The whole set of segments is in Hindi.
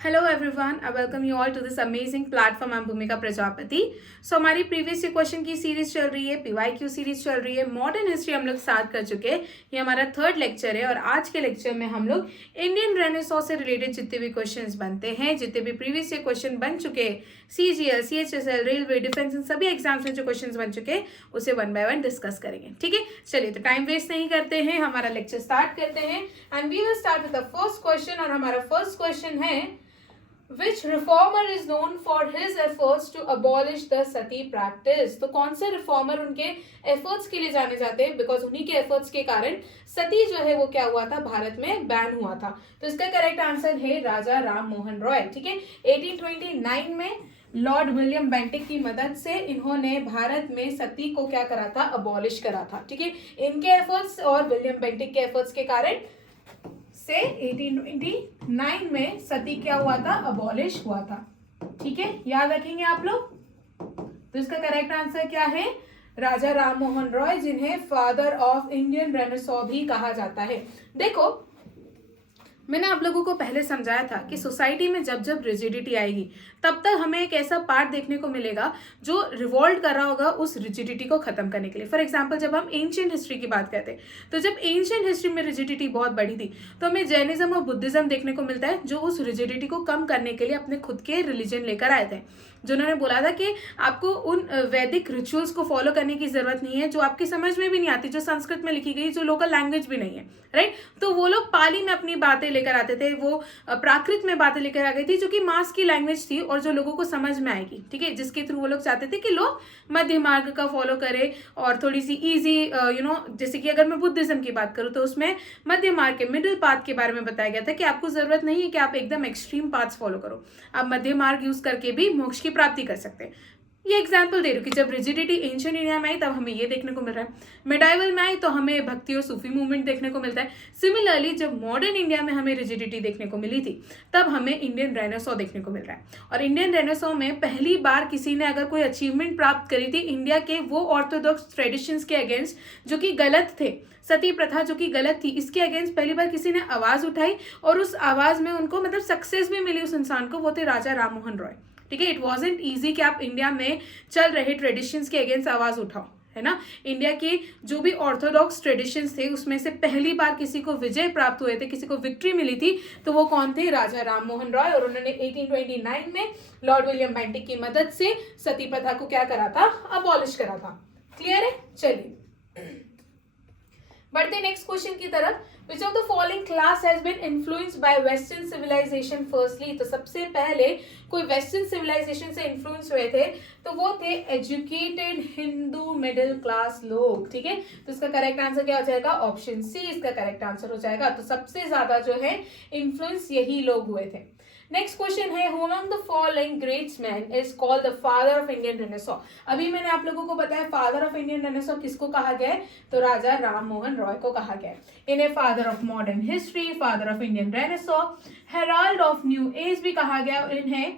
Hello everyone, I welcome you all to this amazing platform. I am Bhumika Prajapati. So हमारी प्रीवियस क्वेश्चन की सीरीज चल रही है, पीवाईक्यू सीरीज चल रही है। मॉडर्न हिस्ट्री हम लोग स्टार्ट कर चुके हैं। ये हमारा थर्ड लेक्चर है और आज के लेक्चर में हम लोग इंडियन रेनेसॉन्स से रिलेटेड जितने भी क्वेश्चंस बनते हैं, जितने भी प्रीवियस क्वेश्चन बन चुके हैं, CGL, CHSL, रेलवे, डिफेंस, इन सभी एग्जाम्स में जो क्वेश्चन बन चुके हैं उसे वन बाय वन डिस्कस करेंगे। ठीक है, चलिए तो टाइम वेस्ट नहीं करते हैं, हमारा लेक्चर स्टार्ट करते हैं। And we will start with the first question. और हमारा फर्स्ट क्वेश्चन है, Which reformer is known for his efforts to abolish the sati practice? तो कौन से रिफॉर्मर उनके एफर्ट्स के लिए जाने जाते हैं? बिकॉज उन्हीं के एफर्ट्स के कारण सती जो है वो क्या हुआ था, भारत में बैन हुआ था। तो इसका करेक्ट आंसर है राजा राम मोहन रॉय। ठीक है, 1829 में लॉर्ड विलियम बेंटिक की मदद से इन्होंने भारत में सती को क्या करा था, अबॉलिश करा था। ठीक है, इनके एफर्ट्स और विलियम बेंटिक के एफर्ट्स के कारण से 1829 में सती क्या हुआ था, अबॉलिश हुआ था। ठीक है, याद रखेंगे आप लोग। तो इसका करेक्ट आंसर क्या है, राजा राम मोहन रॉय, जिन्हें फादर ऑफ इंडियन रेनेसॉन्स भी कहा जाता है। देखो, मैंने आप लोगों को पहले समझाया था कि सोसाइटी में जब जब रिजिडिटी आएगी तब तक हमें एक ऐसा पार्ट देखने को मिलेगा जो रिवॉल्ट कर रहा होगा उस रिजिडिटी को खत्म करने के लिए। फॉर एग्जांपल, जब हम एंशिएंट हिस्ट्री की बात करते हैं तो जब एंशिएंट हिस्ट्री में रिजिडिटी बहुत बड़ी थी तो हमें जैनिज्म और बुद्धिज्म देखने को मिलता है, जो उस रिजिडिटी को कम करने के लिए अपने खुद के रिलीजन लेकर आए थे, जिन्होंने बोला था कि आपको उन वैदिक रिचुअल्स को फॉलो करने की जरूरत नहीं है जो आपकी समझ में भी नहीं आती, जो संस्कृत में लिखी गई, जो लोकल लैंग्वेज भी नहीं है। राइट, तो वो लोग पाली में अपनी बातें लेकर आते थे, वो प्राकृत में बातें लेकर आ गई थी, जो कि मास की लैंग्वेज थी और जो लोगों को समझ में आएगी। ठीक है, जिसके थ्रू वो लोग चाहते थे कि लोग मध्य मार्ग का फॉलो करें और थोड़ी सी इजी जैसे कि अगर मैं बुद्धिज्म की बात करूँ तो उसमें मध्य मार्ग के मिडिल पाथ के बारे में बताया गया था कि आपको जरूरत नहीं है कि आप एकदम एक्सट्रीम पाथ्स फॉलो करो, आप मध्य मार्ग यूज करके भी मोक्ष की प्राप्ति कर सकते हैं। ये एग्जाम्पल दे रही हूँ कि जब रिजिडिटी एंशिएंट इंडिया में आई तब हमें ये देखने को मिल रहा है, मिडाइवल में आई तो हमें भक्ति और सूफी मूवमेंट देखने को मिलता है। सिमिलरली जब मॉडर्न इंडिया में हमें रिजिडिटी देखने को मिली थी तब हमें इंडियन रेनेसॉन्स देखने को मिल रहा है। और इंडियन रेनेसॉन्स में पहली बार किसी ने अगर कोई अचीवमेंट प्राप्त करी थी इंडिया के वो ऑर्थोडॉक्स ट्रेडिशंस के अगेंस्ट जो कि गलत थे, सती प्रथा जो कि गलत थी, इसके अगेंस्ट पहली बार किसी ने आवाज उठाई और उस आवाज में उनको मतलब सक्सेस भी मिली उस इंसान को, वो थे राजा राम मोहन रॉय। ठीक है, इट वॉजेंट ईजी कि आप इंडिया में चल रहे ट्रेडिशंस के अगेंस्ट आवाज उठाओ, है ना। इंडिया के जो भी ऑर्थोडॉक्स ट्रेडिशंस थे उसमें से पहली बार किसी को विजय प्राप्त हुए थे, किसी को विक्ट्री मिली थी, तो वो कौन थे, राजा राम मोहन रॉय। और उन्होंने 1829 में लॉर्ड विलियम बेंटिक की मदद से सती प्रथा को क्या करा था, अबॉलिश करा था। क्लियर है, चलिए बढ़ते नेक्स्ट क्वेश्चन की तरफ। Which of the following class has been influenced by Western civilization firstly? तो सबसे पहले कोई वेस्टर्न सिविलाइजेशन से इन्फ्लुएंस हुए थे तो वो थे एजुकेटेड हिंदू मिडिल क्लास लोग। ठीक है, तो इसका करेक्ट आंसर क्या हो जाएगा, ऑप्शन सी इसका करेक्ट आंसर हो जाएगा। तो सबसे ज्यादा जो है इन्फ्लुएंस यही लोग हुए थे। नेक्स्ट क्वेश्चन है, who among the following great men is called the father of Indian Renaissance? अभी मैंने आप लोगों को बताया फादर ऑफ इंडियन रेनेसॉन्स किसको कहा गया है, तो राजा राम मोहन रॉय को कहा गया है। इन्हें father of modern history, father of Indian Renaissance, Herald of new as भी कहा गया और इन्हें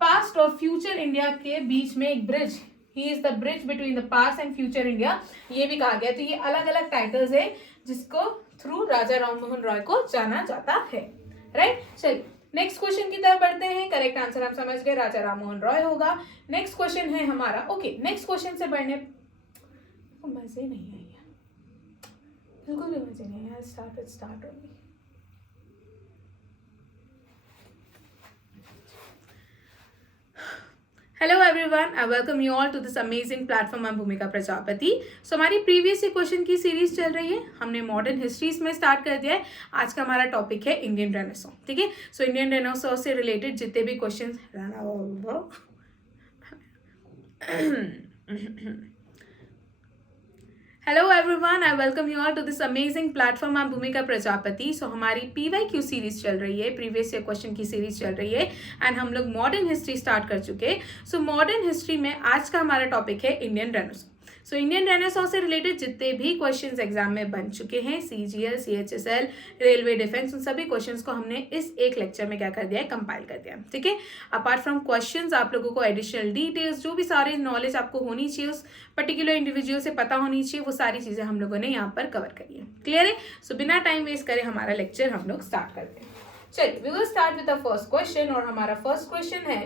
पास्ट और फ्यूचर इंडिया के बीच में एक bridge, he is the bridge between the past and future India, ये भी कहा गया। तो ये अलग अलग टाइटल्स है जिसको थ्रू राजा राम मोहन रॉय को जाना जाता है। राइट, चलिए नेक्स्ट क्वेश्चन की तरफ बढ़ते हैं। करेक्ट आंसर हम समझ गए, राजा राम मोहन रॉय होगा। नेक्स्ट क्वेश्चन है हमारा, ओके नेक्स्ट क्वेश्चन से बढ़ने मजे नहीं आई है, बिल्कुल भी मजे नहीं आया। Start only. Hello everyone, I welcome you all to this amazing platform. I Bhumika Prajapati. So हमारी प्रीवियस क्वेश्चन की सीरीज चल रही है, हमने मॉडर्न हिस्ट्रीज में स्टार्ट कर दिया है। आज का हमारा टॉपिक है इंडियन रेनेसॉन्स। ठीक है, सो इंडियन रेनेसॉन्स से रिलेटेड जितने भी question hello everyone, I welcome you all to this amazing platform. I Bhumika Prajapati. So हमारी पीवाईक्यू सीरीज चल रही है, प्रीवियस ईयर क्वेश्चन की सीरीज चल रही है एंड हम लोग मॉडर्न हिस्ट्री स्टार्ट कर चुके हैं। सो मॉडर्न हिस्ट्री में आज का हमारा टॉपिक है इंडियन रेनेसॉन्स। सो इंडियन रेनेसॉन्स से रिलेटेड जितने भी क्वेश्चंस एग्जाम में बन चुके हैं, CGL, CHSL, रेलवे, डिफेंस, उन सभी क्वेश्चंस को हमने इस एक लेक्चर में क्या कर दिया है, कंपाइल कर दिया। ठीक है, अपार्ट फ्रॉम क्वेश्चंस आप लोगों को एडिशनल डिटेल्स, जो भी सारी नॉलेज आपको होनी चाहिए, उस पर्टिकुलर इंडिविजुअल से पता होनी चाहिए, वो सारी चीजें हम लोगों ने यहाँ पर कवर करी है। क्लियर है, सो बिना टाइम वेस्ट करे हमारा लेक्चर हम लोग स्टार्ट करते हैं। चलिए we will start with the first question, और हमारा फर्स्ट क्वेश्चन है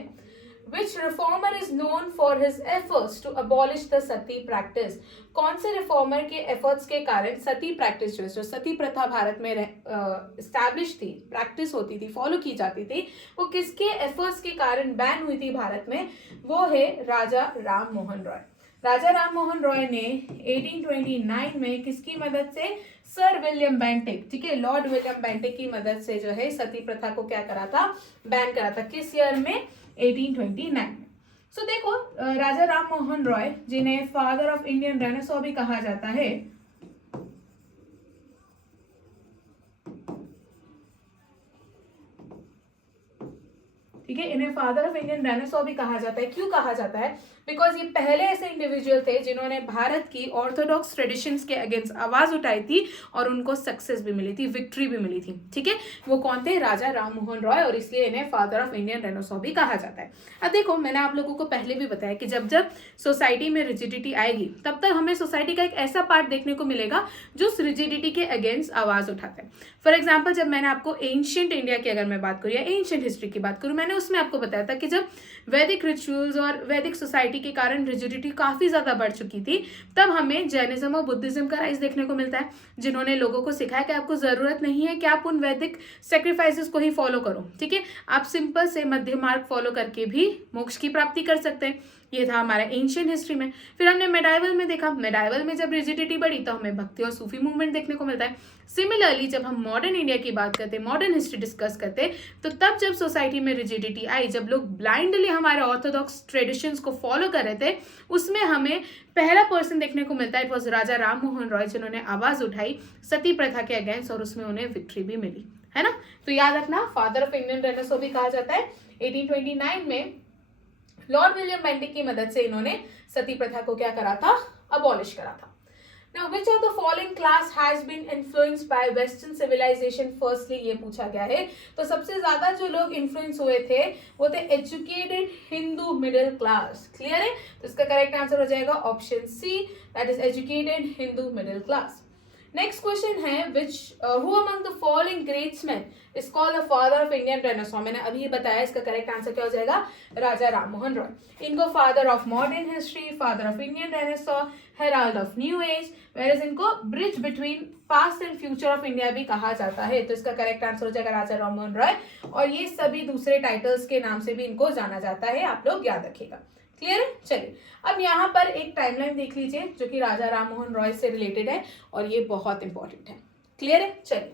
Which reformer is known for his efforts to abolish the sati practice? कौन से रिफॉर्मर के एफर्ट्स के कारण सती प्रैक्टिस जो सती प्रथा भारत में एस्टैब्लिश थी, प्रैक्टिस होती थी, फॉलो की जाती थी, वो किसके एफर्ट्स के कारण बैन हुई थी भारत में? वो है राजा राम मोहन रॉय। राजा राम मोहन रॉय ने 1829 में किसकी मदद से? सर विलियम बेंटिक, ठीक है, लॉर्ड विलियम बेंटिक की मदद से जो है सती प्रथा को क्या करा था? बैन करा था। किस ईयर में? 1829 में। सो देखो, राजा राम मोहन रॉय, जिन्हें फादर ऑफ इंडियन रेनेसॉ भी कहा जाता है, ठीक है, इन्हें फादर ऑफ इंडियन रेनेसॉ भी कहा जाता है। क्यों कहा जाता है? बिकॉज ये पहले ऐसे इंडिविजुअल थे जिन्होंने भारत की ऑर्थोडॉक्स ट्रेडिशंस के अगेंस्ट आवाज उठाई थी और उनको सक्सेस भी मिली थी, विक्ट्री भी मिली थी, ठीक है। वो कौन थे? राजा राम मोहन रॉय, और इसलिए इन्हें फादर ऑफ इंडियन रेनेसॉ भी कहा जाता है। अब देखो, मैंने आप लोगों को पहले भी बताया कि जब जब सोसाइटी में रिजिडिटी आएगी तब तक हमें सोसाइटी का एक ऐसा पार्ट देखने को मिलेगा जो उस रिजिडिटी के अगेंस्ट आवाज उठाता है। फॉर एग्जाम्पल, जब मैंने आपको एंशियंट इंडिया की अगर मैं बात करूँ या एंशियंट हिस्ट्री की बात करूँ, मैंने उसमें आपको बताया था कि जब वैदिक रिचुअल्स और वैदिक सोसाइटी के कारण रिजिडिटी काफी ज्यादा बढ़ चुकी थी, तब हमें जैनिज्म और बुद्धिज्म का राइज देखने को मिलता है, जिन्होंने लोगों को सिखाया कि आपको जरूरत नहीं है कि आप उन वैदिक सेक्रीफाइसेस को ही फॉलो करो, ठीक है, आप सिंपल से मध्य मार्ग फॉलो करके भी मोक्ष की प्राप्ति कर सकते हैं। ये था हमारा एंशियंट हिस्ट्री में। फिर हमने मेडाइवल में देखा, मेडाइवल में जब रिजिडिटी बढ़ी तो हमें भक्ति और सूफी मूवमेंट देखने को मिलता है। सिमिलरली जब हम मॉडर्न इंडिया की बात करते, मॉडर्न हिस्ट्री डिस्कस करते, तो तब जब सोसाइटी में रिजिडिटी आई, जब लोग ब्लाइंडली हमारे ऑर्थोडॉक्स ट्रेडिशंस को फॉलो कर रहे थे, उसमें हमें पहला पर्सन देखने को मिलता है, इट वॉज राजा राम मोहन रॉय, जिन्होंने आवाज उठाई सती प्रथा के अगेंस्ट और उसमें उन्हें विक्ट्री भी मिली, है ना। तो याद रखना, फादर ऑफ इंडियन रेनेसॉ भी कहा जाता है। 1829 में लॉर्ड विलियम बेंटिक की मदद से इन्होंने सती प्रथा को क्या करा था? अबॉलिश करा था। Now, which of the following class has been influenced by Western civilization? Firstly, ये पूछा गया है। तो सबसे ज्यादा जो लोग इन्फ्लुएंस हुए थे वो थे educated Hindu middle class. Clear है? तो इसका करेक्ट आंसर हो जाएगा option C, that is educated Hindu middle class. Next question है, who among the following great men is called the father of Indian renaissance? मैंने अभी बताया, इसका करेक्ट आंसर क्या हो जाएगा? राजा राम मोहन रॉय। इनको father of modern history, father of Indian renaissance, herald of new age, where इनको bridge between past and future of India भी कहा जाता है। तो इसका करेक्ट आंसर हो जाएगा राजा राम मोहन रॉय, और ये सभी दूसरे टाइटल्स के नाम से भी इनको जाना जाता है, आप लोग याद रखिएगा। क्लियर है? चलिए, अब यहाँ पर एक टाइमलाइन देख लीजिए जो कि राजा राम मोहन रॉय से रिलेटेड है, और ये बहुत इंपॉर्टेंट है। क्लियर है? चलिए,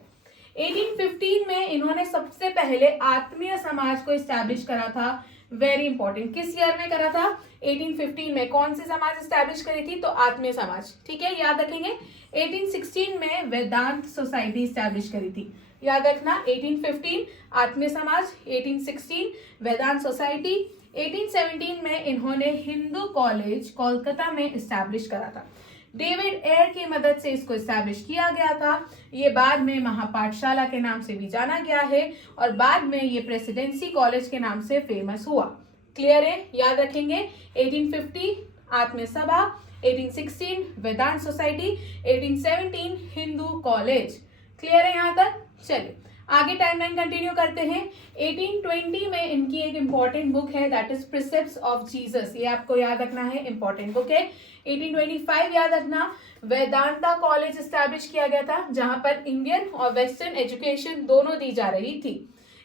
1815 में इन्होंने सबसे पहले आत्मीय समाज को इस्टेब्लिश करा था। Very important. किस ईयर में करा था? 1815 में। कौन सी समाज इस्टेब्लिश करी थी? तो आत्मीय समाज, ठीक है, याद रखेंगे। 1816 में वेदांत सोसाइटी इस्टेब्लिश करी थी, याद रखना। 1815 आत्मीय समाज, 1816 वेदांत सोसाइटी, 1817 में इन्होंने हिंदू कॉलेज कोलकाता में इस्टेब्लिश करा था। डेविड एयर की मदद से इसको इस्टेब्लिश किया गया था। ये बाद में महापाठशाला के नाम से भी जाना गया है, और बाद में ये प्रेसिडेंसी कॉलेज के नाम से फेमस हुआ। क्लियर है? याद रखेंगे। 1850 आत्मीय सभा, 1816 वेदांत सोसाइटी, 1817 हिंदू कॉलेज। क्लियर है यहाँ तक? चलिए आगे टाइमलाइन कंटिन्यू करते हैं। 1820 में इनकी एक इंपॉर्टेंट बुक है, दैट इज प्रिसेप्ट्स ऑफ जीसस। ये आपको याद रखना है, इंपॉर्टेंट बुक है। 1825 याद रखना, वेदांता कॉलेज एस्टैब्लिश किया गया था, जहां पर इंडियन और वेस्टर्न एजुकेशन दोनों दी जा रही थी।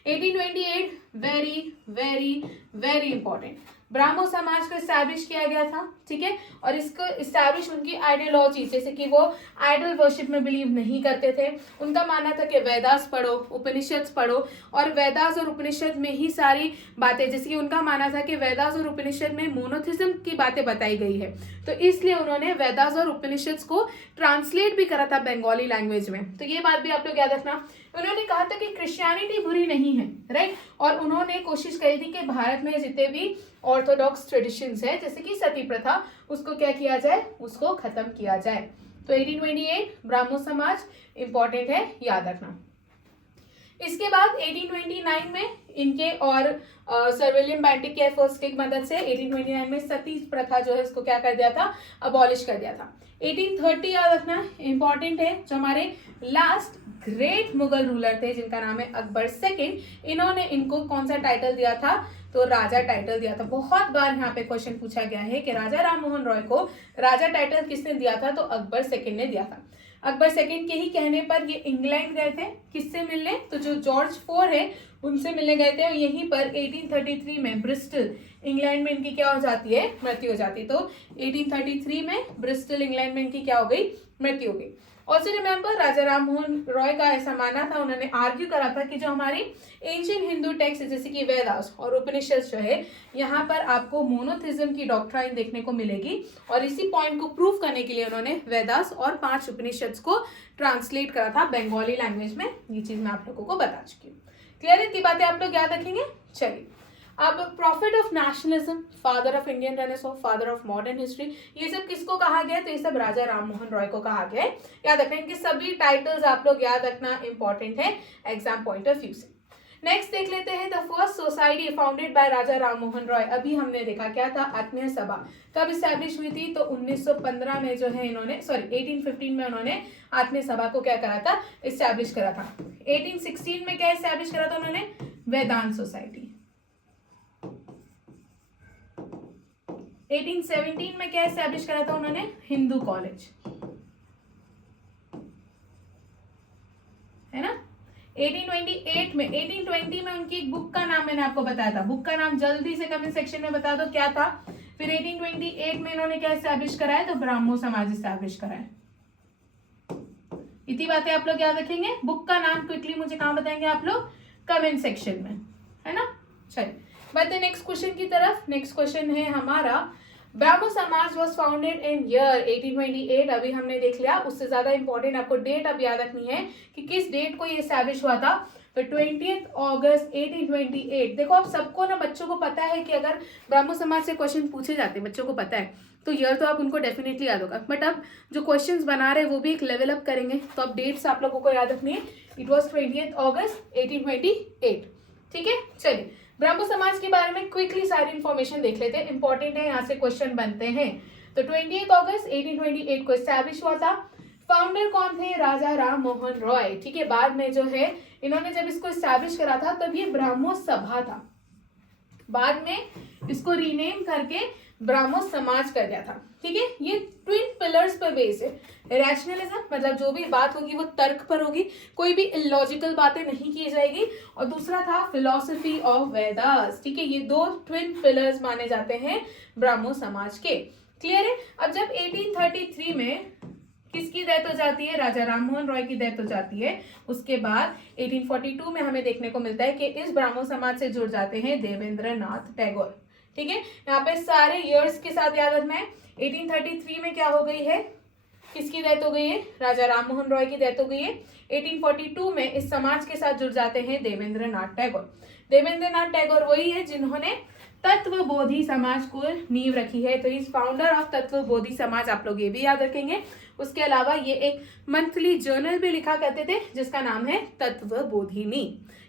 1828 very very very important, Brahmo समाज को इस्टेब्लिश किया गया था, ठीक है, और इसको इस्टेब्लिश उनकी आइडियोलॉजी, जैसे कि वो आइडल वर्शिप में बिलीव नहीं करते थे। उनका मानना था कि वेदास पढ़ो, उपनिषद पढ़ो, और वेदास और उपनिषद में ही सारी बातें, जैसे कि उनका मानना था कि वेदास और उपनिषद में मोनोथिज्म की बातें बताई गई है, तो इसलिए उन्होंने वेदास और उपनिषद को ट्रांसलेट भी करा था बंगाली लैंग्वेज में। तो ये बात भी आप लोग याद रखना। उन्होंने कहा था कि क्रिश्चियनिटी बुरी नहीं है, राइट, और उन्होंने कोशिश करी थी कि भारत में जितने भी ऑर्थोडॉक्स ट्रेडिशंस है, जैसे कि सती प्रथा, उसको क्या किया जाए, उसको खत्म किया जाए। तो 1828 ब्राह्मो समाज इंपॉर्टेंट है, याद रखना। इसके बाद 1829 में इनके और सर विलियम बेंटिक के एफर्ट्स की मदद से 1829 में सती प्रथा जो है इसको क्या कर दिया था, अबॉलिश कर दिया था। 1830 याद रखना इंपॉर्टेंट है, जो हमारे लास्ट ग्रेट मुगल रूलर थे जिनका नाम है अकबर सेकंड, इन्होंने इनको कौन सा टाइटल दिया था, तो राजा टाइटल दिया था। बहुत बार यहाँ पे क्वेश्चन पूछा गया है कि राजा राम मोहन रॉय को राजा टाइटल किसने दिया था, तो अकबर सेकंड ने दिया था। अकबर सेकंड के ही कहने पर ये इंग्लैंड गए थे, किससे मिलने, तो जो जॉर्ज फोर है उनसे मिलने गए थे, और यहीं पर 1833 में ब्रिस्टल इंग्लैंड में इनकी क्या हो जाती है, मृत्यु हो जाती है। तो 1833 में ब्रिस्टल इंग्लैंड में इनकी क्या हो गई, मृत्यु हो गई। ऑल्सो रिमेंबर राजा राम मोहन रॉय का ऐसा मानना था, उन्होंने आर्ग्यू करा था कि जो हमारी एंशियंट हिंदू टेक्स्ट जैसे कि वेदास और उपनिषद जो है, यहाँ पर आपको मोनोथिज्म की डॉक्ट्राइन देखने को मिलेगी, और इसी पॉइंट को प्रूव करने के लिए उन्होंने वेदास और 5 उपनिषद को ट्रांसलेट करा था बंगाली लैंग्वेज में। ये चीज मैं आप लोगों को बता चुकी हूँ। क्लियर है, इतनी बातें आप लोग याद रखेंगे। चलिए अब profit of nationalism, father of Indian renaissance, father of modern history, ये सब किसको कहा गया है, तो ये सब राजा राम मोहन रॉय को कहा गया है। याद रखना, इनके सभी टाइटल्स आप लोग याद रखना इंपॉर्टेंट है एग्जाम पॉइंट ऑफ व्यू से। नेक्स्ट देख लेते हैं, the first society founded by Raja Ram Mohan Roy. अभी हमने देखा क्या था, आत्मीय सभा कब स्टैब्लिश हुई थी, तो 1915 में जो है इन्होंने 1815 में उन्होंने आत्मीय सभा को क्या करा था, स्टैब्लिश करा था। 1816 में क्या स्टैब्लिश करा था उन्होंने, वेदांत सोसाइटी। 1817 में क्या स्टैब्लिश करा था उन्होंने, हिंदू कॉलेज, है ना। 1828 में 1820 में उनकी एक बुक का नाम मैंने आपको बताया था, बुक का नाम जल्दी से कमेंट सेक्शन में बता दो क्या था। फिर 1828 में इन्होंने क्या स्टैब्लिश करा है, तो ब्राह्मो समाज स्टैब्लिश करा है। इतनी बातें आप लोग याद रखेंगे। बुक का नाम क्विकली मुझे कहां बताएंगे आप लोग, कमेंट सेक्शन में, है ना। चलिए बढ़ते नेक्स्ट क्वेश्चन की तरफ। नेक्स्ट क्वेश्चन है हमारा, ब्राह्मो समाज वॉज फाउंडेड इन ईयर 1828। अभी हमने देख लिया, उससे ज्यादा इंपॉर्टेंट आपको डेट अब याद रखनी है कि किस डेट को ये स्टैब्लिश हुआ था, तो 20 अगस्त 1828। देखो आप सबको ना, बच्चों को पता है कि अगर ब्राह्मो समाज से क्वेश्चन पूछे जाते हैं, बच्चों को पता है, तो ईयर तो आप उनको डेफिनेटली याद होगा, बट अब जो क्वेश्चंस बना रहे हैं वो भी एक लेवल अप करेंगे, तो अब डेट्स आप लोगों को याद रखनी है। इट वॉज 20 अगस्त 1828। ठीक है, चलिए ब्राह्मो समाज के बारे में क्विकली सारी इंफॉर्मेशन देख लेते हैं, इंपॉर्टेंट है, यहाँ से क्वेश्चन बनते हैं। तो 20 अगस्त 1828 को एस्टैब्लिश हुआ था। फाउंडर कौन थे, राजा राम मोहन रॉय। ठीक है, बाद में जो है इन्होंने जब इसको एस्टैब्लिश करा था तब ये ब्राह्मो सभा था, बाद में इसको रीनेम करके ब्राह्मो समाज कर दिया था। ठीक है, ये ट्विन पिलर्स पर बेस है। रैशनलिज्म मतलब जो भी बात होगी वो तर्क पर होगी, कोई भी इलॉजिकल बातें नहीं की जाएगी, और दूसरा था फिलॉसफी ऑफ वेदास। ठीक है, ये 2 ट्विन पिलर्स माने जाते हैं ब्राह्मो समाज के। क्लियर है। अब जब 1833 में किसकी डेथ हो जाती है, राजा राम मोहन रॉय की डेथ हो जाती है, उसके बाद 1842 में हमें देखने को मिलता है कि इस ब्राह्मो समाज से जुड़ जाते हैं देवेंद्र नाथ टैगोर। ठीक है, यहाँ पे सारे इयर्स के साथ याद रखना है। 1833 में क्या हो गई है, किसकी डेथ हो गई है, राजा राम मोहन रॉय की डेथ हो गई है। 1842 में इस समाज के साथ जुड़ जाते हैं देवेंद्र नाथ टैगोर। देवेंद्र नाथ टैगोर वही है जिन्होंने तत्वबोधि समाज को नींव रखी है, तो इस फाउंडर ऑफ तत्वबोधि समाज, आप लोग ये भी याद रखेंगे। उसके अलावा ये एक मंथली जर्नल भी लिखा करते थे जिसका नाम है तत्वबोधिनी।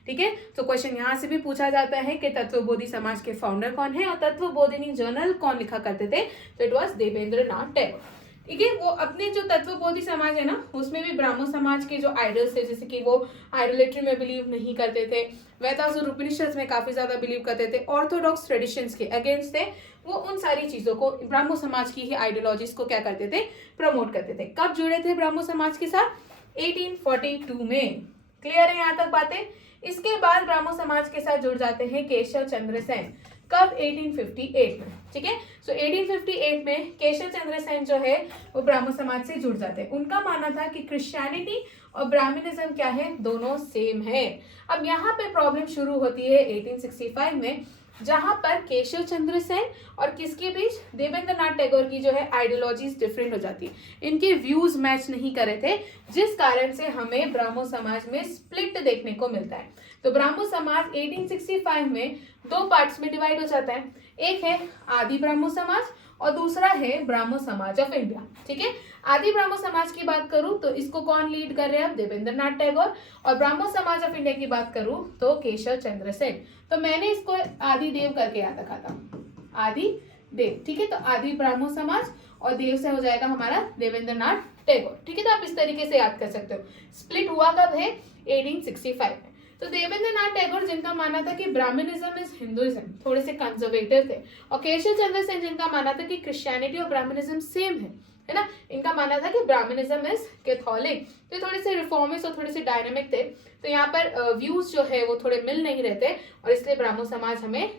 ठीक है, तो क्वेश्चन यहाँ से भी पूछा जाता है कि तत्वबोधि समाज के फाउंडर कौन है और तत्वबोधिनी जर्नल कौन लिखा करते थे, तो इट वॉज देवेंद्र नाथ टैगोर। ठीक है, वो अपने जो तत्वबोधि समाज है ना, उसमें भी ब्राह्मो समाज के जो आइडल्स थे, जैसे कि वो आइडोलेट्री में बिलीव नहीं करते थे, वेदास और उपनिषद में काफी ज्यादा बिलीव करते थे, ऑर्थोडॉक्स ट्रेडिशंस के अगेंस्ट थे, वो उन सारी चीजों को ब्राह्मो समाज की ही आइडियोलॉजीज को क्या करते थे, प्रमोट करते थे। कब जुड़े थे ब्राह्मो समाज के साथ, 1842 में। क्लियर है यहाँ तक बातें। इसके बाद ब्राह्मो समाज के साथ जुड़ जाते हैं केशव चंद्र सेन। कब, 1858 में। ठीक है, सो 1858 में केशव चंद्र सेन जो है वो ब्राह्मो समाज से जुड़ जाते हैं। उनका मानना था कि क्रिश्चियनिटी और ब्राह्मणिज्म क्या है, दोनों सेम है। अब यहाँ पे प्रॉब्लम शुरू होती है 1865 में, जहां पर केशव चंद्र सेन और किसके बीच, देवेंद्र नाथ टैगोर की जो है आइडियोलॉजीज डिफरेंट हो जाती है, इनके व्यूज मैच नहीं कर रहे थे, जिस कारण से हमें ब्राह्मो समाज में स्प्लिट देखने को मिलता है। तो ब्राह्मो समाज 1865 में 2 पार्ट्स में डिवाइड हो जाता है। एक है आदि ब्राह्मो समाज और दूसरा है ब्राह्मो समाज ऑफ इंडिया। ठीक है, आदि ब्राह्मो समाज की बात करूं तो इसको कौन लीड कर रहे हैं? देवेंद्र नाथ टैगोर। और ब्राह्मो समाज ऑफ इंडिया की बात करूं तो केशव चंद्र सेन। तो मैंने इसको आदि देव करके याद रखा था, आदि देव। ठीक है, तो आदि ब्राह्मो समाज और देव से हो जाएगा हमारा देवेंद्र नाथ टैगोर। ठीक है, तो आप इस तरीके से याद कर सकते हो। स्प्लिट हुआ कब है? 1865 में। तो देवेंद्र नाथ टैगोर जिनका मानना था कि ब्राह्मणिज्म इज हिंदुइज्म, थोड़े से कंजर्वेटिव थे, और केशव चंद्र सेन जिनका मानना था कि क्रिश्चियनिटी और ब्राह्मणिज्म सेम है ना, इनका मानना था कि ब्राह्मणिज्म इज कैथोलिक। तो थोड़े से रिफॉर्मिस्ट और थोड़े से डायनेमिक थे, तो यहाँ पर व्यूज जो है वो थोड़े मिल नहीं रहते, और इसलिए ब्राह्मो समाज हमें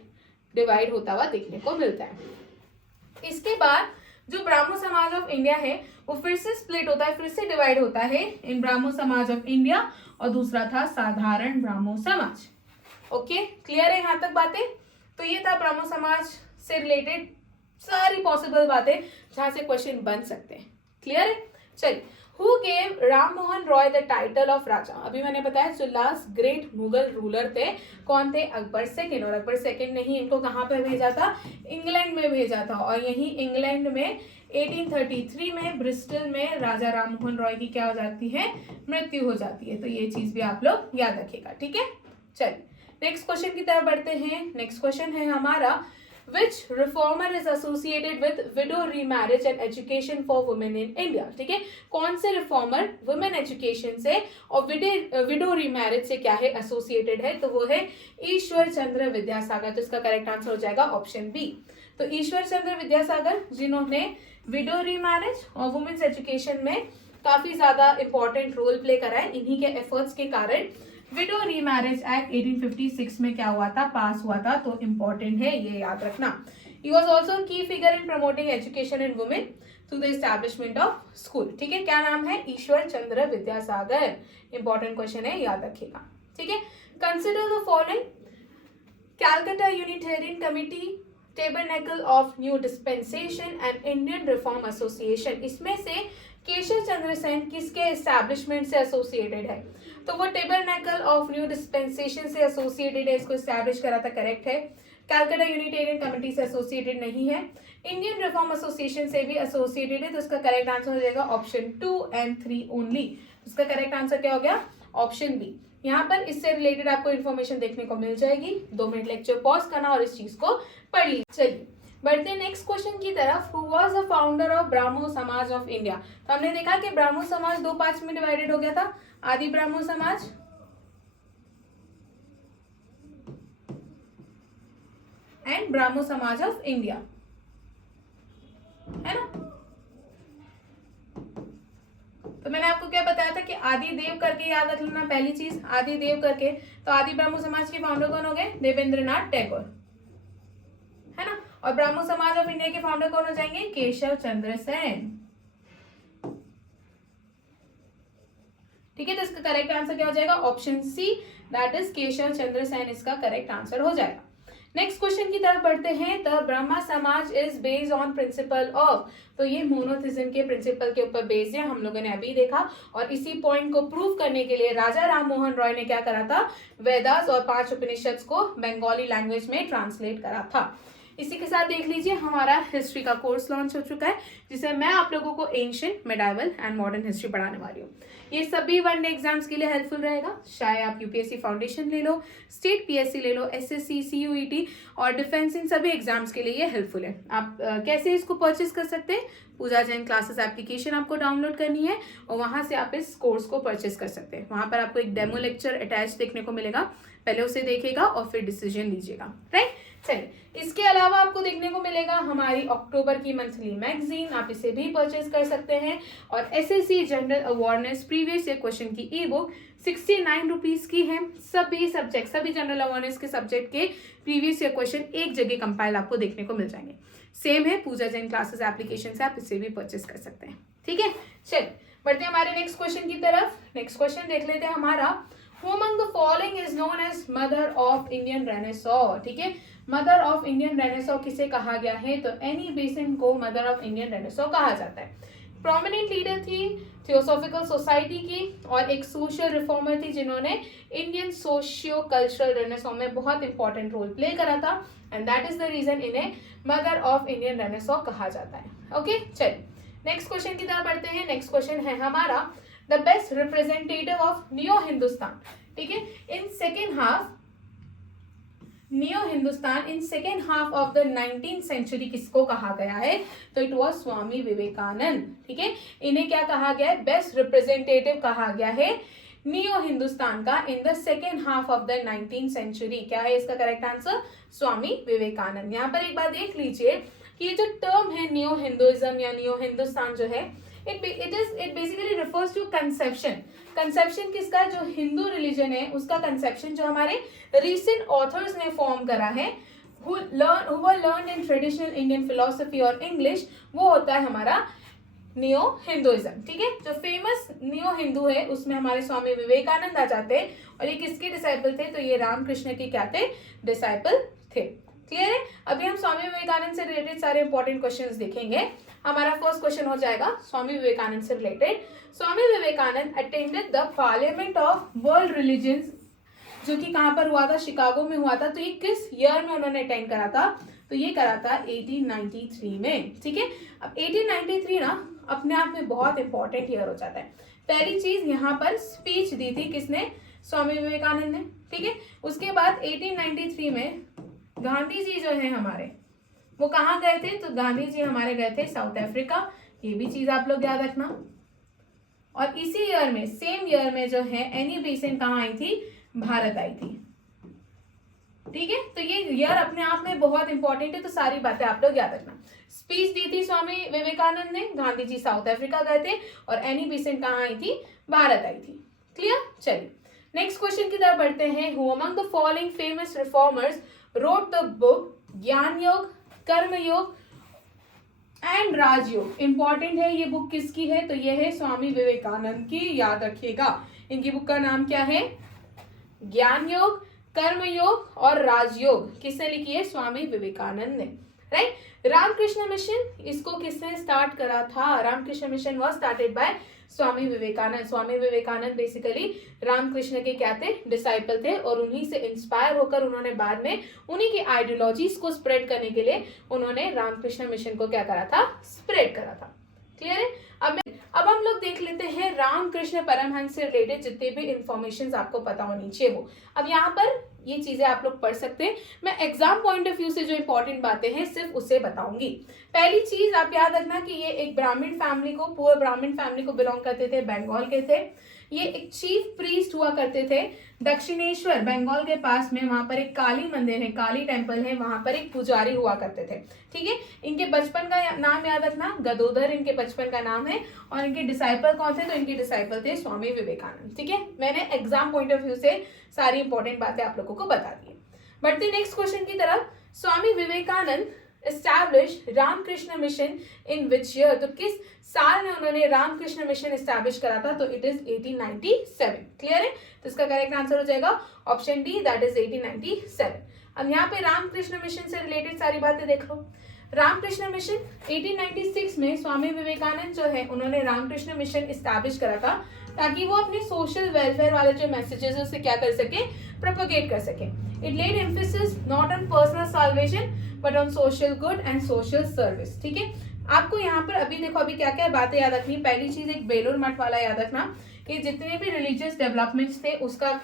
डिवाइड होता हुआ देखने को मिलता है। इसके बाद जो ब्राह्मो समाज ऑफ इंडिया है वो फिर से स्प्लिट होता है, फिर से डिवाइड होता है इन ब्राह्मो समाज ऑफ इंडिया, और दूसरा था साधारण ब्राह्मो समाज। ओके, क्लियर है यहाँ तक बातें? तो ये था ब्राह्मो समाज से रिलेटेड सारी पॉसिबल बातें जहां से क्वेश्चन बन सकते हैं। क्लियर है? चलिए, who gave Ram Mohan Roy the title of Raja? अभी मैंने बताया जो लास्ट ग्रेट मुगल रूलर थे कौन थे? अकबर सेकेंड। और अकबर सेकेंड ने ही इनको कहाँ पर भेजा था? इंग्लैंड में भेजा था। और यहीं इंग्लैंड में 1833 में ब्रिस्टल में राजा राम मोहन रॉय की क्या हो जाती है? मृत्यु हो जाती है। तो ये चीज भी आप लोग याद रखिएगा। ठीक है, चलिए नेक्स्ट क्वेश्चन की तरफ बढ़ते हैं। नेक्स्ट क्वेश्चन है हमारा, Which reformer is associated with widow remarriage and education for women in India? ठीक है, कौन से रिफॉर्मर वुमेन एजुकेशन से और विडो रीमैरिज से क्या है? एसोसिएटेड है। तो वो है ईश्वर चंद्र विद्यासागर। तो इसका करेक्ट आंसर हो जाएगा ऑप्शन बी। तो ईश्वर चंद्र विद्यासागर जिन्होंने विडो रीमैरिज और वुमेन्स एजुकेशन में काफी ज्यादा इंपॉर्टेंट रोल प्ले करा है, इन्हीं के एफर्ट्स के कारण विडो रीमैरिज एक्ट 1856 में क्या हुआ था? पास हुआ था। तो इंपॉर्टेंट है, ये याद रखना। ही वॉज ऑल्सो की figure in promoting education in women through the establishment of school. ठीक है, क्या नाम है? ईश्वर चंद्र विद्यासागर। इंपॉर्टेंट क्वेश्चन है, याद रखिएगा। ठीक है, consider the following: Calcutta Unitarian committee, tabernacle of new dispensation and Indian reform association. इसमें से केशव चंद्र सेन किसके एस्टैब्लिशमेंट से एसोसिएटेड है? तो वो टेबरनेकल ऑफ न्यू डिस्पेंसेशन से एसोसिएटेड है, इसको एस्टैब्लिश करा था, करेक्ट है। कैलकाटा यूनिटेरियन कमिटी से एसोसिएटेड नहीं है। इंडियन रिफॉर्म एसोसिएशन से भी एसोसिएटेड है, तो इसका करेक्ट आंसर हो जाएगा ऑप्शन 2 एंड 3 ओनली। इसका करेक्ट आंसर क्या हो गया? Option B. यहाँ पर इससे रिलेटेड आपको इन्फॉर्मेशन देखने को मिल जाएगी। 2 मिनट लेक्चर पॉज करना और इस चीज को पढ़ लीजिए। चलिए बढ़ते हैं नेक्स्ट क्वेश्चन की तरफ। Who was the founder of Brahmo समाज ऑफ इंडिया? तो हमने देखा कि ब्राह्मो समाज 2 पार्ट्स में डिवाइडेड हो गया था, आदि ब्राह्मो समाज एंड ब्राह्मो समाज ऑफ इंडिया, है ना। तो मैंने आपको क्या बताया था कि आदि देव करके याद रख लेना, पहली चीज आदि देव करके। तो आदि ब्राह्मो समाज के फाउंडर कौन हो गए? देवेंद्र नाथ टैगोर, है ना। और ब्राह्मो समाज ऑफ इंडिया के फाउंडर कौन हो जाएंगे? केशव चंद्र सेन। ठीक है, तो इसका करेक्ट आंसर क्या हो जाएगा? Option C, that is Keshav Chandra Sen इसका करेक्ट आंसर हो जाएगा। नेक्स्ट क्वेश्चन की तरफ बढ़ते हैं। द ब्रह्मा समाज is based on principle of, तो ये मोनोथिज्म के प्रिंसिपल के ऊपर बेस्ड है, हम लोगों ने अभी देखा। और इसी पॉइंट को प्रूव करने के लिए राजा राम मोहन रॉय ने क्या करा था? वेदास और 5 उपनिषद को बंगाली लैंग्वेज में ट्रांसलेट करा था। इसी के साथ देख लीजिए हमारा हिस्ट्री का कोर्स लॉन्च हो चुका है, जिसे मैं आप लोगों को ancient, medieval and modern history पढ़ाने वाली हूँ। ये सभी वनडे एग्जाम्स के लिए हेल्पफुल रहेगा, चाहे आप यूपीएससी फाउंडेशन ले लो, स्टेट पीएससी ले लो, एसएससी, सीयूईटी और डिफेंस, इन सभी एग्जाम्स के लिए ये हेल्पफुल है। आप कैसे इसको परचेज कर सकते हैं? पूजा जैन क्लासेस एप्लीकेशन आपको डाउनलोड करनी है और वहां से आप इस कोर्स को परचेज कर सकते हैं। वहां पर आपको एक डेमो लेक्चर अटैच देखने को मिलेगा, पहले उसे देखिएगा और फिर डिसीजन लीजिएगा, राइट। चलिए, इसके अलावा आपको देखने को मिलेगा हमारी अक्टूबर की मंथली मैगजीन, आप इसे भी परचेज कर सकते हैं। और SSC general awareness previous year question की ई बुक 69 रुपीज की है। सभी सब्जेक्ट, सभी जनरल अवेयरनेस के सब्जेक्ट के प्रीवियस ईयर क्वेश्चन एक जगह कंपाइल आपको देखने को मिल जाएंगे। सेम है पूजा जैन क्लासेस एप्लीकेशन से, आप इसे भी परचेज कर सकते हैं। ठीक है, चलिए बढ़ते हैं हमारे नेक्स्ट क्वेश्चन की तरफ। नेक्स्ट क्वेश्चन देख लेते हैं हमारा, Who among the following is known as mother of Indian Renaissance? ठीक है, मदर ऑफ इंडियन रेनेसॉ किसे कहा गया है? तो एनी बेसन को मदर ऑफ इंडियन रेनेसॉ कहा जाता है। प्रोमिनेंट लीडर थी थियोसॉफिकल सोसाइटी की, और एक सोशल रिफॉर्मर थी जिन्होंने इंडियन सोशियो कल्चरल रेनेसॉ में बहुत इंपॉर्टेंट रोल प्ले करा था, and that is the reason इन्हें मदर ऑफ इंडियन रेनेसॉ कहा जाता है। ओके, चलिए नेक्स्ट क्वेश्चन की तरफ बढ़ते हैं। नेक्स्ट क्वेश्चन है हमारा the best representative of neo Hindustan. ठीक है, in second half neo Hindustan in second half of the 19th century किसको कहा गया है? तो इट वाज स्वामी विवेकानंद। ठीक है, इन्हें क्या कहा गया है? बेस्ट रिप्रेजेंटेटिव कहा गया है नियो हिंदुस्तान का in the second half of the 19th century. क्या है इसका करेक्ट आंसर? स्वामी विवेकानंद। यहाँ पर एक बात देख लीजिए कि ये जो टर्म है नियो हिंदुइज्म या नियो हिंदुस्तान जो है, it basically refers to conception. Conception किसका? जो हिंदू रिलीजन है उसका कंसेप्शन जो हमारे रिसेंट ऑथर्स ने फॉर्म करा है, who were learned in traditional Indian philosophy और इंग्लिश, वो होता है हमारा नियो हिंदुइज्म। ठीक है, जो फेमस नियो हिंदू है उसमें हमारे स्वामी विवेकानंद आ जाते हैं, और ये किसके डिसाइपल थे? तो ये रामकृष्ण के क्या थे? डिसाइपल थे। क्लियर है? अभी हम स्वामी विवेकानंद से रिलेटेड सारे इंपॉर्टेंट क्वेश्चंस देखेंगे। हमारा फर्स्ट क्वेश्चन हो जाएगा स्वामी विवेकानंद से related. Swami Vivekananda attended the parliament of world religions, जो कि कहां पर हुआ था? शिकागो में हुआ था। तो ये किस ईयर में उन्होंने अटेंड करा था? तो ये करा था 1893 में। ठीक है, अब 1893 ना अपने आप में बहुत इंपॉर्टेंट ईयर हो जाता है। पहली चीज यहाँ पर स्पीच दी थी किसने? स्वामी विवेकानंद ने। ठीक है, उसके बाद 1893 में गांधी जी जो है हमारे, वो कहाँ गए थे? तो गांधी जी हमारे गए थे साउथ अफ्रीका। ये भी चीज आप लोग याद रखना। और इसी ईयर में, सेम ईयर में जो है एनी बेसेंट कहाँ आई थी? भारत आई थी। ठीक है, तो ये ईयर अपने आप में बहुत इंपॉर्टेंट है, तो सारी बातें आप लोग याद रखना। स्पीच दी थी स्वामी विवेकानंद ने, गांधी जी साउथ अफ्रीका गए थे, और एनी बेसेंट कहाँ आई थी? भारत आई थी। क्लियर? चलिए नेक्स्ट क्वेश्चन की तरफ बढ़ते हैं। Who among the following famous reformers wrote the book ज्ञान योग, कर्म योग एंड राजयोग? इंपॉर्टेंट है ये बुक किसकी है? तो ये है स्वामी विवेकानंद की, याद रखिएगा। इनकी बुक का नाम क्या है? ज्ञान योग, कर्म योग और राजयोग। किसने लिखी है? स्वामी विवेकानंद ने। राइट? रामकृष्ण मिशन, इसको किसने स्टार्ट करा था? Ramakrishna mission was started by Swami Vivekananda. Swami Vivekananda basically Ramakrishna के क्या थे? डिसाइपल थे, और उन्हीं से इंस्पायर होकर उन्होंने बाद में उन्हीं की आइडियोलॉजीज को स्प्रेड करने के लिए उन्होंने रामकृष्ण मिशन को क्या करा था? स्प्रेड करा था। क्लियर है? अब हम लोग देख लेते हैं रामकृष्ण परमहंस से रिलेटेड जितने भी इंफॉर्मेशन आपको पता होनी चाहिए वो। अब यहाँ पर ये चीजें आप लोग पढ़ सकते हैं। मैं एग्जाम पॉइंट ऑफ व्यू से जो इंपॉर्टेंट बातें हैं सिर्फ उसे बताऊंगी। पहली चीज आप याद रखना कि ये एक ब्राह्मण फैमिली को, पुअर ब्राह्मण फैमिली को बिलोंग करते थे, बंगाल के थे। ये एक चीफ प्रीस्ट हुआ करते थे दक्षिणेश्वर, बंगाल के पास में, वहां पर एक काली मंदिर है, काली टेम्पल है, वहां पर एक पुजारी हुआ करते थे। ठीक है, इनके बचपन का नाम याद रखना, गदोदर इनके बचपन का नाम है, और इनके डिसाइपल कौन थे? तो इनके डिसाइपल थे स्वामी विवेकानंद। ठीक है, मैंने एग्जाम पॉइंट ऑफ व्यू से सारी इंपॉर्टेंट बातें आप लोगों को बता दी। बढ़ते नेक्स्ट क्वेश्चन की तरफ। Swami Vivekananda establish Ramakrishna Mission in which year? तो किस साल में उन्होंने रामकृष्ण मिशन एस्टैब्लिश करा था? तो इट इज 1897। क्लियर है? तो इसका करेक्ट आंसर हो जाएगा ऑप्शन डी, दैट इज 1897। अब यहाँ पे रामकृष्ण मिशन से रिलेटेड सारी बातें देख लो। रामकृष्ण मिशन 1896 में स्वामी विवेकानंद जो है उन्होंने रामकृष्ण मिशन एस्टैब्लिश करा था, ताकि वो अपने सोशल वेलफेयर वाले जो मैसेजेस है उसे क्या कर सके? प्रोपोगेट कर सके। It laid emphasis not on personal salvation but on social good and social service. ठीक है, आपको यहाँ पर अभी देखो, अभी क्या क्या बातें याद रखनी। पहली चीज एक बेलूर मठ वाला याद रखना कि जितने भी रिलीजियस डेवलपमेंट्स थे उसका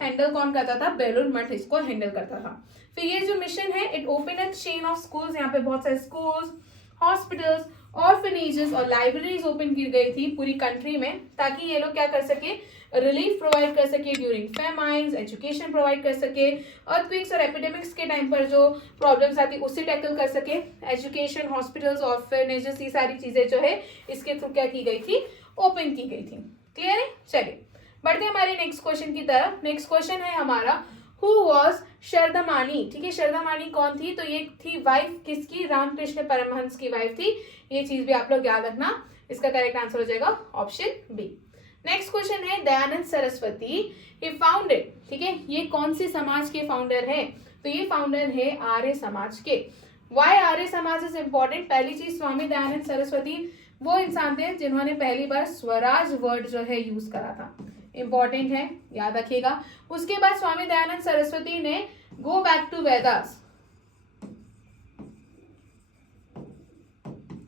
हैंडल कौन करता था? बेलूर मठ इसको हैंडल करता था। फिर ये जो मिशन है, it open a chain of schools, यहाँ पे बहुत सारे स्कूल्स, हॉस्पिटल्स, ऑर्फनेजेस और लाइब्रेरीज ओपन की गई थी पूरी कंट्री में, ताकि ये लोग क्या कर सके? रिलीफ प्रोवाइड कर सके ड्यूरिंग फेमाइन्स, एजुकेशन प्रोवाइड कर सके, अर्थक्वेक्स और एपिडेमिक्स के टाइम पर जो प्रॉब्लम्स आती उसे टैकल कर सके। एजुकेशन, हॉस्पिटल्स, ऑर्फनेजेस, ये सारी चीजें जो है इसके थ्रू क्या की गई थी? ओपन की गई थी। क्लियर है? चलिए बढ़ते हैं हमारे नेक्स्ट क्वेश्चन की तरफ। नेक्स्ट क्वेश्चन है हमारा, हु वॉज शरदामानी? ठीक है, शरदामानी कौन थी? तो ये थी वाइफ किसकी? रामकृष्ण परमहंस की वाइफ थी। ये चीज भी आप लोग याद रखना। इसका करेक्ट आंसर हो जाएगा ऑप्शन बी। नेक्स्ट क्वेश्चन है दयानंद सरस्वती ही फाउंडेड। ठीक है, ये कौन से समाज के फाउंडर है? तो ये फाउंडर है आर्य समाज के। Y Arya Samaj is important? पहली चीज, स्वामी दयानंद सरस्वती वो इंसान थे जिन्होंने पहली बार स्वराज वर्ड जो है यूज करा था, इंपॉर्टेंट है, याद रखिएगा। उसके बाद स्वामी दयानंद सरस्वती ने गो बैक टू वेदास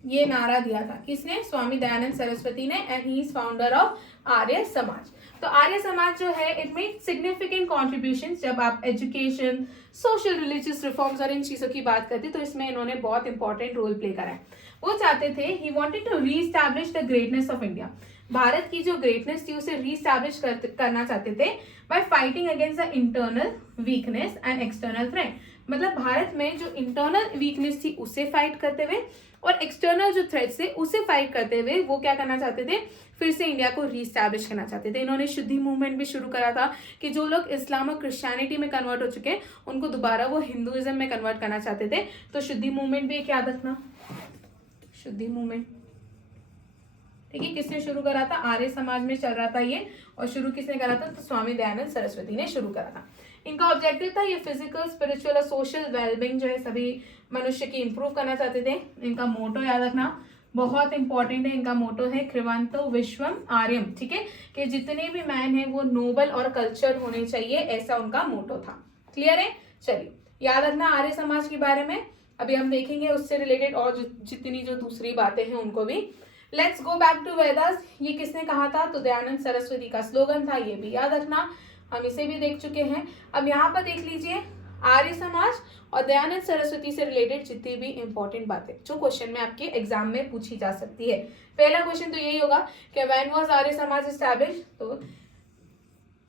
ये नारा दिया था, किसने? स्वामी दयानंद सरस्वती ने, and he is founder of Arya Samaj. तो आर्य समाज जो है इट मेड सिग्निफिकेंट कॉन्ट्रीब्यूशन। जब आप एजुकेशन, सोशल, रिलीजियस रिफॉर्म्स और इन चीजों की बात करते तो इसमें इन्होंने बहुत इंपॉर्टेंट रोल प्ले करा है। वो चाहते थे, he wanted to reestablish the greatness of India, Bharat की जो ग्रेटनेस थी उसे रीएस्टैब्लिश करना चाहते थे by fighting against the internal weakness and external threat. मतलब भारत में जो इंटरनल वीकनेस थी उसे फाइट करते हुए और एक्सटर्नल जो थ्रेट्स थे उसे फाइट करते हुए वो क्या करना चाहते थे, फिर से इंडिया को रीस्टैब्लिश करना चाहते थे। इन्होंने शुद्धि मूवमेंट भी शुरू करा था कि जो लोग इस्लाम और क्रिश्चियनिटी में कन्वर्ट हो चुके हैं उनको दोबारा वो हिंदुइज्म में कन्वर्ट करना चाहते थे। तो शुद्धि मूवमेंट भी एक याद रखना, शुद्धि मूवमेंट, ठीक है, किसने शुरू करा था? आर्य समाज में चल रहा था ये, और शुरू किसने करा था? तो स्वामी दयानंद सरस्वती ने शुरू करा था। इनका ऑब्जेक्टिव था ये फिजिकल, स्पिरिचुअल और सोशल वेलबींग जो है सभी मनुष्य की इंप्रूव करना चाहते थे। इनका मोटो याद रखना, बहुत इंपॉर्टेंट है, इनका मोटो है कृवंतो विश्वम आर्यम, ठीक है, कि जितने भी मैन है वो नोबल और कल्चर्ड होने चाहिए, ऐसा उनका मोटो था। क्लियर है? चलिए याद रखना आर्य समाज के बारे में अभी हम देखेंगे, उससे रिलेटेड और जितनी जो दूसरी बातें हैं उनको भी। Let's go back to Vedas, ये किसने कहा था? तो दयानंद सरस्वती का स्लोगन था, ये भी याद रखना, हम इसे भी देख चुके हैं। अब यहाँ पर देख लीजिए आर्य समाज और दयानंद सरस्वती से रिलेटेड जितनी भी इंपॉर्टेंट बातें जो क्वेश्चन में आपके एग्जाम में पूछी जा सकती है। पहला क्वेश्चन तो यही होगा कि when was Arya Samaj establish. तो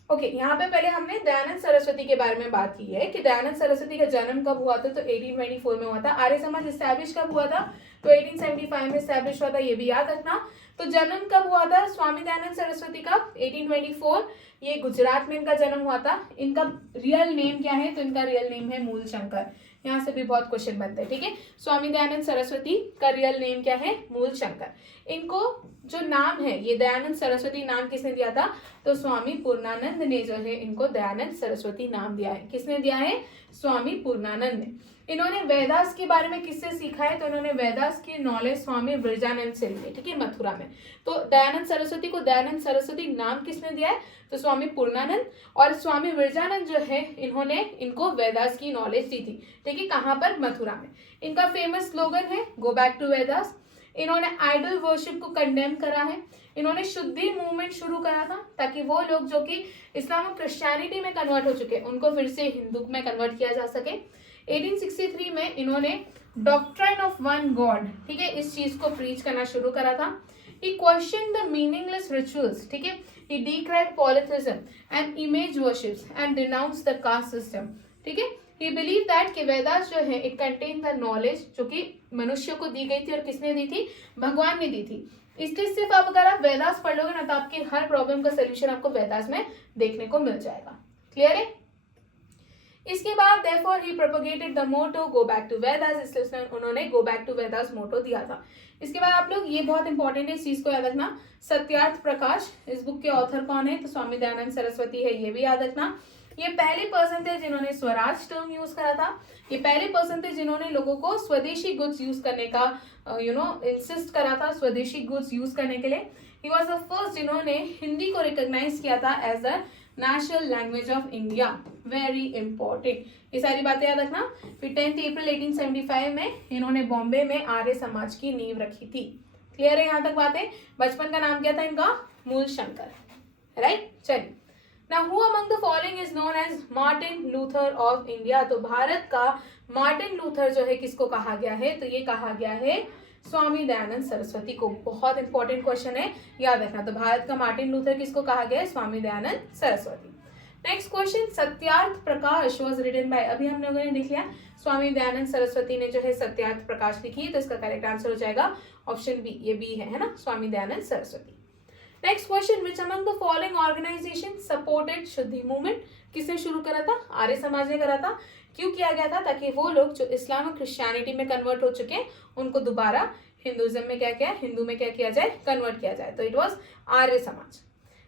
ओके, यहाँ पे पहले हमने दयानंद सरस्वती के बारे में बात की है कि दयानंद सरस्वती का जन्म कब हुआ था? तो 1824 में हुआ था। आर्य समाज एस्टैब्लिश कब हुआ था? तो 1875 में एस्टैब्लिश हुआ था, ये भी याद रखना। तो जन्म कब हुआ था स्वामी दयानंद सरस्वती का? 1824। ये गुजरात में इनका जन्म हुआ था। इनका रियल नेम क्या है? तो इनका रियल नेम है मूलशंकर। यहाँ से भी बहुत क्वेश्चन बनते हैं, ठीक है। स्वामी दयानंद सरस्वती का रियल नेम क्या है? मूलशंकर। इनको जो नाम है, ये दयानंद सरस्वती नाम किसने दिया था? तो स्वामी पूर्णानंद ने जो है इनको दयानंद सरस्वती नाम दिया है। किसने दिया है? स्वामी पूर्णानंद ने। इन्होंने वेदास के बारे में किससे सीखा है? तो इन्होंने वेदास की नॉलेज स्वामी विरजानंद से ली है, ठीक है, मथुरा में। तो दयानंद सरस्वती को दयानंद सरस्वती नाम किसने दिया है? तो स्वामी पूर्णानंद। और स्वामी विरजानंद जो है इन्होंने इनको वेदास की नॉलेज दी थी, ठीक है, कहाँ पर? मथुरा में। इनका फेमस स्लोगन है गो बैक टू वेदास। इन्होंने आइडल वर्शिप को कंडेम करा है। इन्होंने शुद्धि मूवमेंट शुरू करा था ताकि वो लोग जो कि इस्लाम और क्रिश्चियनिटी में कन्वर्ट हो चुके उनको फिर से हिंदू में कन्वर्ट किया जा सके। 1863 में इन्होंने डॉक्ट्राइन ऑफ वन गॉड, ठीक है, इस चीज को प्रीच करना शुरू करा था। He questioned the meaningless rituals, ठीक है, he decried polytheism and image worships and denounced the caste system, ठीक है। He believed that कि वेदास जो है it contained the knowledge जो कि मनुष्य को दी गई थी, और किसने दी थी? भगवान ने दी थी। इसलिए सिर्फ आप अगर आप वेदास पढ़ लोगे ना तो आपकी हर प्रॉब्लम का सोल्यूशन आपको वेदास में देखने को मिल जाएगा। क्लियर है? इसके बाद therefore he propagated the motto go back to Vedas, इसलिए उन्होंने go back to Vedas मोटो दिया था। इसके बाद आप लोग ये बहुत इंपॉर्टेंट है, इस चीज को याद रखना, सत्यार्थ प्रकाश, इस बुक के ऑथर कौन है? तो स्वामी दयानंद सरस्वती है, ये भी याद रखना। ये पहले पर्सन थे जिन्होंने स्वराज टर्म यूज करा था। ये पहले पर्सन थे जिन्होंने लोगों को स्वदेशी गुड्स यूज करने का इंसिस्ट करा था, स्वदेशी गुड्स यूज करने के लिए। ही वॉज द फर्स्ट जिन्होंने हिंदी को रिकॉग्नाइज किया था as the national language of India. Very important, ये सारी बातें याद रखना। फिर 10 अप्रैल 1875 में इन्होंने बॉम्बे में आर्य समाज की नींव रखी थी। क्लियर है यहाँ तक बातें? बचपन का नाम क्या था इनका? मूलशंकर, राइट। चलिए, Now, who among the following is known as Martin Luther of India? तो भारत का मार्टिन लूथर जो है किसको कहा गया है? तो ये कहा गया है स्वामी दयानंद सरस्वती को। बहुत इंपॉर्टेंट क्वेश्चन है, याद रखना। तो भारत का मार्टिन लूथर किसको कहा गया है? Swami Dayanand Saraswati. Next question, Satyarth Prakash was written by, अभी हम लोगों ने देख लिया स्वामी दयानंद सरस्वती ने जो है सत्यार्थ प्रकाश लिखी, तो इसका करेक्ट आंसर हो जाएगा ऑप्शन बी, ये बी है ना, Swami Dayanand Saraswati. Next question, which among the following organization supported Shuddhi movement? किसने शुरू करा था? आर्य समाज ने करा था। क्यों किया गया था? ताकि वो लोग जो इस्लाम और क्रिश्चियनिटी में कन्वर्ट हो चुके उनको दोबारा हिंदुइज्म में क्या हिंदू में क्या किया जाए? कन्वर्ट किया जाए। तो it was Arya Samaj.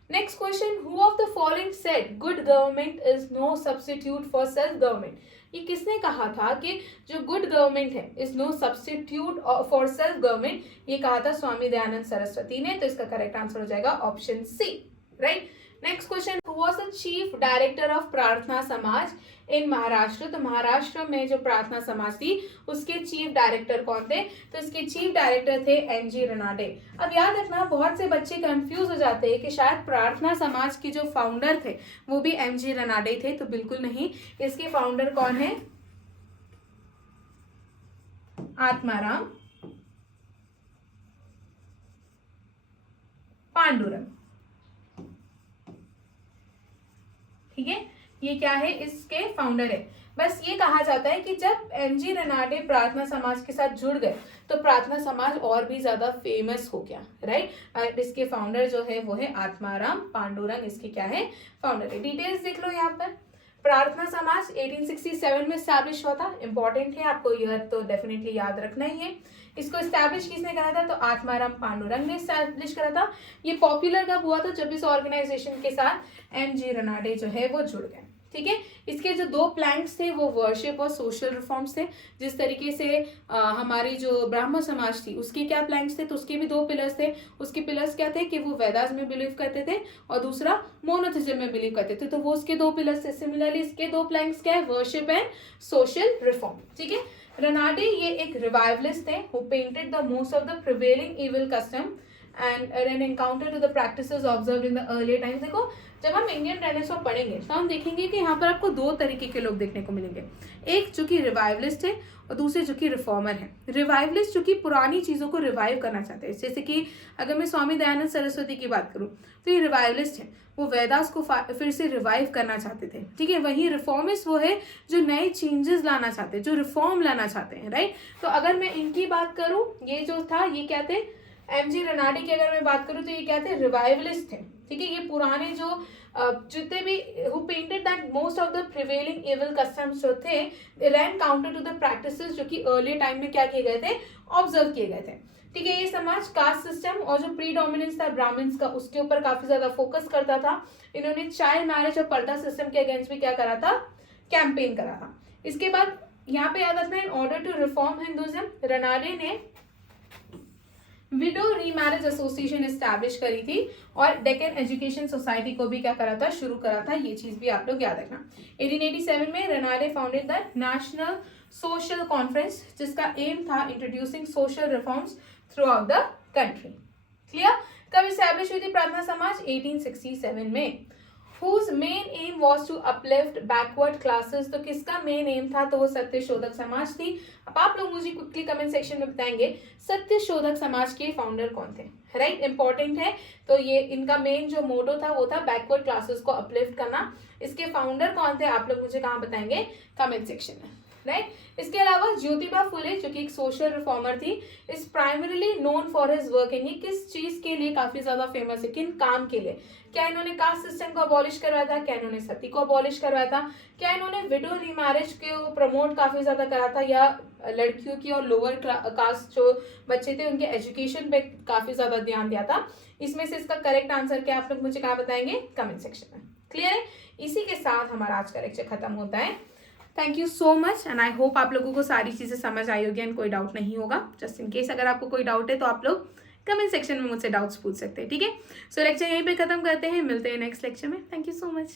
Next question, who of the following said good government is no substitute for self government? ये किसने कहा था कि जो गुड गवर्नमेंट है is no substitute for self government, ये कहा था स्वामी दयानंद सरस्वती ने। तो इसका करेक्ट आंसर हो जाएगा option C, right. Next question, who was the chief director of Prarthana Samaj इन महाराष्ट्र? तो महाराष्ट्र में जो प्रार्थना समाज थी उसके चीफ डायरेक्टर कौन थे? तो इसके चीफ डायरेक्टर थे एमजी रनाडे। अब याद रखना, बहुत से बच्चे कंफ्यूज हो जाते हैं कि शायद प्रार्थना समाज के जो फाउंडर थे वो भी एमजी रनाडे थे, तो बिल्कुल नहीं। इसके फाउंडर कौन है? आत्माराम पांडुरंग, ठीक है। ये क्या है? इसके फाउंडर है। बस ये कहा जाता है कि जब एमजी रनाडे प्रार्थना समाज के साथ जुड़ गए तो प्रार्थना समाज और भी ज्यादा फेमस हो गया, राइट। इसके फाउंडर जो है वो है आत्माराम पांडुरंग, इसके क्या है? फाउंडर है। डिटेल्स देख लो यहाँ पर। प्रार्थना समाज 1867 में स्टैब्लिश हुआ था। इंपॉर्टेंट है, आपको यह तो डेफिनेटली याद रखना ही है। इसको स्टैब्लिश किसने करा था? तो आत्माराम पांडुरंग ने स्टैब्लिश करा था। ये पॉपुलर कब हुआ था? जब इस ऑर्गेनाइजेशन के साथ एमजी रनाडे जो है वो जुड़ गए, ठीक है। इसके जो दो प्लैंक्स थे वो वर्शिप और सोशल रिफॉर्म्स थे। जिस तरीके से हमारी जो ब्राह्मण समाज थी उसके क्या प्लैंक्स थे? तो उसके भी दो पिलर्स थे। उसके पिलर्स क्या थे? कि वो वेदास में बिलीव करते थे और दूसरा मोनोथिज्म में बिलीव करते थे। तो वो उसके दो पिलर्स थे। सिमिलरली इसके दो प्लैंक्स क्या है? वर्शिप एंड सोशल रिफॉर्म, ठीक है। रनाडे ये एक रिवाइवलिस्ट थे who painted the most of the prevailing evil custom and an encounter to the practices observed in the earlier times। देखो, जब हम इंडियन रेनेसां पढ़ेंगे तो हम देखेंगे कि यहाँ पर आपको दो तरीके के लोग देखने को मिलेंगे। एक जो कि रिवाइवलिस्ट है और दूसरे जो कि रिफॉर्मर है। रिवाइवलिस्ट जो कि पुरानी चीज़ों को रिवाइव करना चाहते हैं, जैसे कि अगर मैं स्वामी दयानंद सरस्वती की बात करूँ तो ये रिवाइवलिस्ट है, वो वेदास को फिर से रिवाइव करना चाहते थे, ठीक है। वहीं रिफॉर्मिस्ट वो है जो नए चेंजेस लाना चाहते हैं, जो रिफॉर्म लाना चाहते हैं, राइट। तो अगर मैं इनकी बात करूँ, ये जो था ये क्या थे? एमजी रनाडे की अगर मैं बात करूं तो ये क्या थे? रिवाइवलिस्ट थे, ठीक है। ये पुराने जो जितने भी who painted that most of the prevailing evil customs जो थे रैन काउंटर टू द प्रैक्टिसेस जो कि अर्ली टाइम में क्या किए गए थे? ऑब्जर्व किए गए थे, ठीक है। ये समाज कास्ट सिस्टम और जो प्री डोमिनेंस था ब्राह्मण्स का उसके ऊपर काफी ज्यादा फोकस करता था। इन्होंने चाइल्ड मैरिज और पर्दा सिस्टम के अगेंस्ट भी क्या करा था? कैंपेन करा था। इसके बाद यहाँ पे याद रखना, in order to reform Hinduism Ranade ने विडो रीमैरिज एसोसिएशन एस्टैब्लिश करी थी और डेक्कन एजुकेशन सोसाइटी को भी क्या करा था? शुरू करा था। ये चीज भी आप लोग याद रखना। 1887 में Ranade founded the national social conference जिसका एम था introducing social reforms through out the country. Clear? कब एस्टैब्लिश हुई थी प्रार्थना समाज? 1867 में। whose main aim was to uplift backward classes। तो किसका मेन एम था? तो वो सत्य शोधक समाज थी। अब आप लोग मुझे क्विकली कमेंट सेक्शन में बताएंगे सत्य शोधक समाज के फाउंडर कौन थे, राइट। इंपॉर्टेंट है। तो ये इनका मेन जो मोटो था वो था बैकवर्ड क्लासेस को अपलिफ्ट करना। इसके फाउंडर कौन थे आप लोग मुझे कहाँ बताएंगे? कमेंट सेक्शन में, राइट। इसके अलावा ज्योतिबा फुले जो कि एक सोशल रिफॉर्मर थी, is primarily known for his work. ये किस चीज के लिए काफी ज्यादा फेमस है? किन काम के लिए? क्या इन्होंने कास्ट सिस्टम को अबॉलिश करवाया था? क्या इन्होंने सती को अबॉलिश करवाया था? क्या इन्होंने विडो रीमैरिज को प्रमोट काफी ज्यादा करा था? या लड़कियों की और लोअर कास्ट जो बच्चे थे उनके एजुकेशन पे काफी ज्यादा ध्यान दिया था? इसमें से इसका करेक्ट आंसर क्या आप लोग मुझे कहाँ बताएंगे? कमेंट सेक्शन में। क्लियर है? इसी के साथ हमारा आज का लेक्चर खत्म होता है। Thank you so much and I hope आप लोगों को सारी चीज़ें समझ आई होगी एंड कोई डाउट नहीं होगा। जस्ट इन केस अगर आपको कोई डाउट है तो आप लोग कमेंट सेक्शन में मुझसे डाउट्स पूछ सकते हैं, ठीक है। सो लेक्चर यहीं पे खत्म करते हैं, मिलते हैं नेक्स्ट लेक्चर में। Thank you so much.